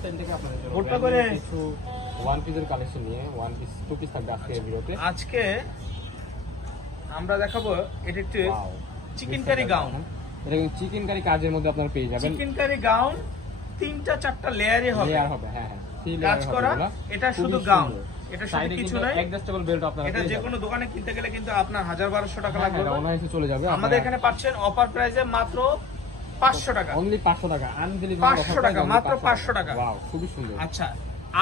Style থেকে আপনাদের জন্য ভোটটা করে কিছু ওয়ান পিসের কালেকশন নিয়ে ওয়ান পিস টু পিস থাকবে আজকে এই ভিডিওতে। আজকে আমরা দেখাবো এটা একটু Wow, চিকেন কারি গাউন। এটা কিন্তু চিকেন কারি কাজের মধ্যে আপনারা পেয়ে যাবেন। চিকেন কারি গাউন 3টা 4টা লেয়ারে হবে, লেয়ার হবে, হ্যাঁ হ্যাঁ, থ্রি কাজ লেয়ার করা। হবে। এটা শুধু খুবই গাউন, সুন্দর। এটা শুধু সাইডে কিছু কিন্তু নাই। অ্যাডজাস্টেবল বেল্ট আপনারা এটা পেয়ে যে যাবেন। কোনো দোকানে কিনতে গেলে কিন্তু আপনার 1000-1200 টাকা হ্যাঁ, লাগবে। এটা অনায়াসে চলে যাবে। আমাদের এখানে পাচ্ছেন অফার প্রাইসে মাত্র 500 টাকা। অনলি 500 টাকা, আনবিলিভেবল 500 টাকা, মাত্র 500 টাকা। ওয়াও, খুবই সুন্দর। আচ্ছা,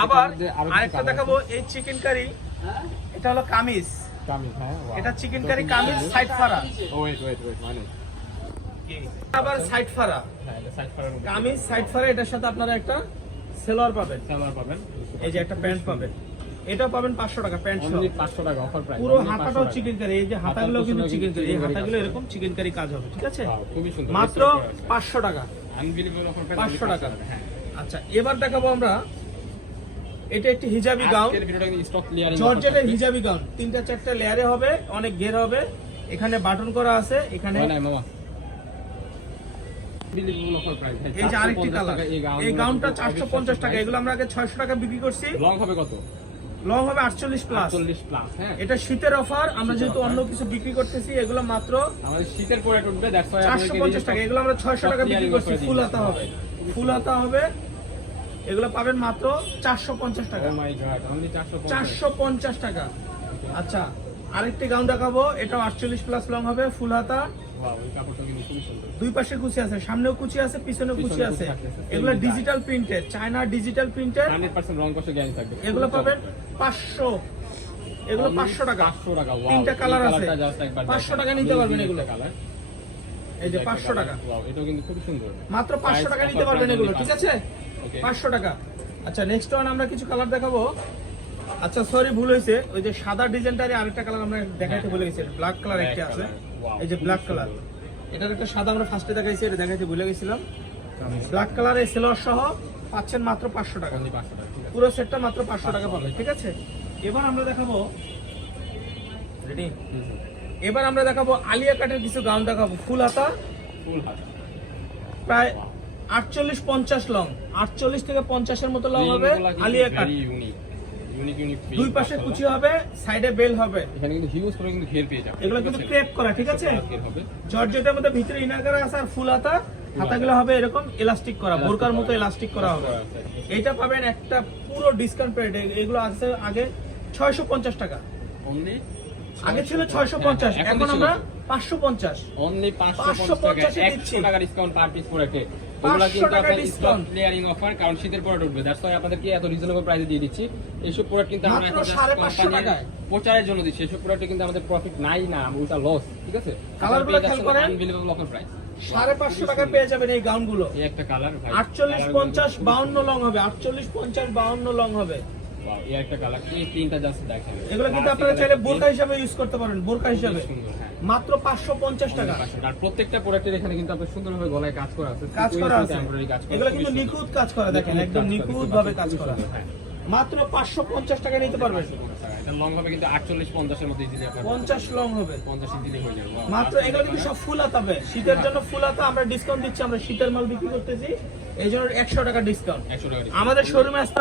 আবার মধ্যে আরো কিছু আরেকটা colour দেখাবো, এই চিকেন কারি, এটা হলো কামিজ। কামিজ, হ্যাঁ, wow। এটা চিকেন কারি কামিজ সাইড ফাড়া, ওয়েট মানে আবার সাইড ফাড়া হ্যাঁ, এটা সাইড করার মধ্যে কামিজ সাইড ফাড়া। এটার সাথে আপনারা একটা সেলোয়ার পাবেন, সালোয়ার পাবেন, এই যে একটা প্যান্ট পাবেন, এটা পাবেন 500 টাকা প্যান্ট সহ। অনলি 500 টাকা অফার প্রাইস। পুরো হাতাটাও চিকেন কারি, এই যে হাতাগুলো কিন্তু চিকেন কারি, এই হাতাগুলো এরকম চিকেন কারি কাজ হবে, ঠিক আছে? Wow, খুবই সুন্দর। মাত্র 500 টাকা, আনবিলিভেবল অফার প্রাইস 500 টাকা। হ্যাঁ। আচ্ছা, এবার দেখাবো আমরা, এটা একটি হিজাবি গাউন, আজকের ভিডিওটা কিন্তু স্টক ক্লিয়ারিং জর্জেটের হিজাবি গাউন। 3টা 4টা লেয়ারে হবে, অনেক ঘের হবে, এখানে বাটন করা আছে, এখানে নাই মামা। Unbelievable offer price. এই যে আরেকটি কালার, এই গাউনটা 450 টাকা। এগুলো আমরা আগে 600 টাকা বিক্রি করছি। লং হবে কত? লং হবে 48 প্লাস। 40 প্লাস, হ্যাঁ। এটা শীতের অফার, আমরা যেহেতু অন্য কিছু বিক্রি করতেছি, এগুলো মাত্র আমাদের শীতের পরে উঠবে, দ্যাটস ওয়াই 450 টাকা। এগুলো আমরা 600 টাকা বিক্রি করছি। ফুল হাতা হবে, ফুল হাতা হবে, এগুলো পাবেন মাত্র 450 টাকা। ও মাই গড, অনলি 450। 450 টাকা। আচ্ছা, আরেকটি গাউন দেখাবো, এটাও 48 প্লাস লং হবে, ফুল হাতা, ওয়াও, এই কাপড়টা কিন্তু খুবই সুন্দর। দুই পাশে কুচি আছে, সামনেও কুচি আছে, পিছনেও কুচি পিছনেও আছে। কুচি থাকতেছে, এগুলো same digital printed, China digital printed. 100% রং কষে গ্যারান্টি থাকবে। এগুলো পাবেন 500, এগুলো 500 টাকা। 500 টাকা, ওয়াও। 3টা কালার আছে, কালারটা জাস্ট একবার 500 টাকা নিতে পারবেন এগুলো। কালার, এই যে 500 টাকা, ওয়াও, এটাও কিন্তু খুব সুন্দর। মাত্র 500 টাকা নিতে পারবেন এগুলো, ঠিক আছে? ওকে। 500 টাকা। আচ্ছা, নেক্সট ওয়ান আমরা কিছু কালার দেখাবো। আচ্ছা, সরি, ভুল হয়েছে, ওই যে সাদা ডিজাইনটারই আরেকটা কালার আমরা দেখাইতে ভুলে গেছি। ব্ল্যাক কালার একটা আছে, এই যে ব্ল্যাক কালার, এটার একটা সাদা আমরা ফার্স্টে দেখাইছি, এটা দেখাইতে ভুলে গেছিলাম। ব্ল্যাক কালারের সেলোয়ার সহ পাচ্ছেন মাত্র 500 টাকা। অনলি 500 টাকা, ঠিক আছে। পুরো সেটটা মাত্র 500 টাকা পাবেন, ঠিক আছে? এবার আমরা দেখাবো, রেডি? এবার আমরা দেখাবো আলিয়া কাটের কিছু গাউন দেখাবো, ফুল হাতা, ফুল হাত, প্রায় 48-50 লং, 48 থেকে 50 এর মতো লং হবে, আলিয়া কাট। ইউনিক দুই পাশে কুচি হবে, সাইডে বেল হবে। এখানে কিন্তু হিউজ করে কিন্তু ঘের পেয়ে যাবেন। এগুলো কিন্তু ক্রেপ করা, ঠিক আছে? ঘের হবে, জর্জেটের মধ্যে ভিতরে ইনার করা আছে, আর ফুল হাতা, হাতাগুলো হবে এরকম ইলাস্টিক করা, বোরকার মতো ইলাস্টিক করা হবে। এইটা পাবেন একটা পুরো ডিসকাউন্ট রেট। এগুলো আছে আগে 650 টাকা, অনলি আগে ছিল 650, এখন আমরা 550। অনলি 550 টাকা, 100 টাকা ডিসকাউন্ট পার পিস প্রোডাক্টে। এগুলা 500 কিন্তু টাকা আপনাদের ডিসকাউন্ট। ক্লিয়ারিং অফার, কারণ শীতের পরে উঠবে, দ্যাটস ওয়াই আপনাদেরকে এত রিজনেবল প্রাইসে দিয়ে দিচ্ছি। এইসব প্রোডাক্ট কিন্তু আমরা মাত্র 550 টাকায় প্রচারের জন্য দিচ্ছি। এইসব প্রোডাক্টে কিন্তু আমাদের প্রফিট নাই না, উল্টা লস, ঠিক আছে? কালারগুলো খেয়াল করেন, আনবিলিভেবল অফার প্রাইস। 550 টাকায় পেয়ে যাবেন এই গাউনগুলো। এই একটা কালার ভাই, 48-50-52 লং হবে, 48-50-52 লং হবে। ওয়াও, এই একটা কালার, এই তিনটা জাস্ট দেখেন। এগুলো কিন্তু আপনারা চাইলে বোরকা হিসাবে ইউজ করতে পারেন, বোরকা হিসাবে। সুন্দর, হ্যাঁ। মাত্র 550 টাকা। আর প্রত্যেকটা প্রোডাক্টের এখানে কিন্তু আপনার সুন্দরভাবে গলায় কাজ করা আছে, কাজ করা আছে, টেম্পোরারি কাজ করা। এগুলো কিন্তু নিখুঁত কাজ করা, দেখেন একদম নিখুঁত ভাবে কাজ করা। হ্যাঁ, মাত্র 550 টাকা নিতে পারবেন। এটা লং হবে কিন্তু 48-50 এর মধ্যে ইজিলি আপনার 50 লং হবে, 50 ইজিলি হয়ে যাবে। Wow, মাত্র। এগুলো কিন্তু সব ফুল হাতা হবে, শীতের জন্য ফুল হাতা আমরা ডিসকাউন্ট দিচ্ছি, আমরা শীতের মাল বিক্রি করতেছি, এই জন্য 100 টাকা ডিসকাউন্ট। 100 টাকা আমাদের শোরুমে আসতে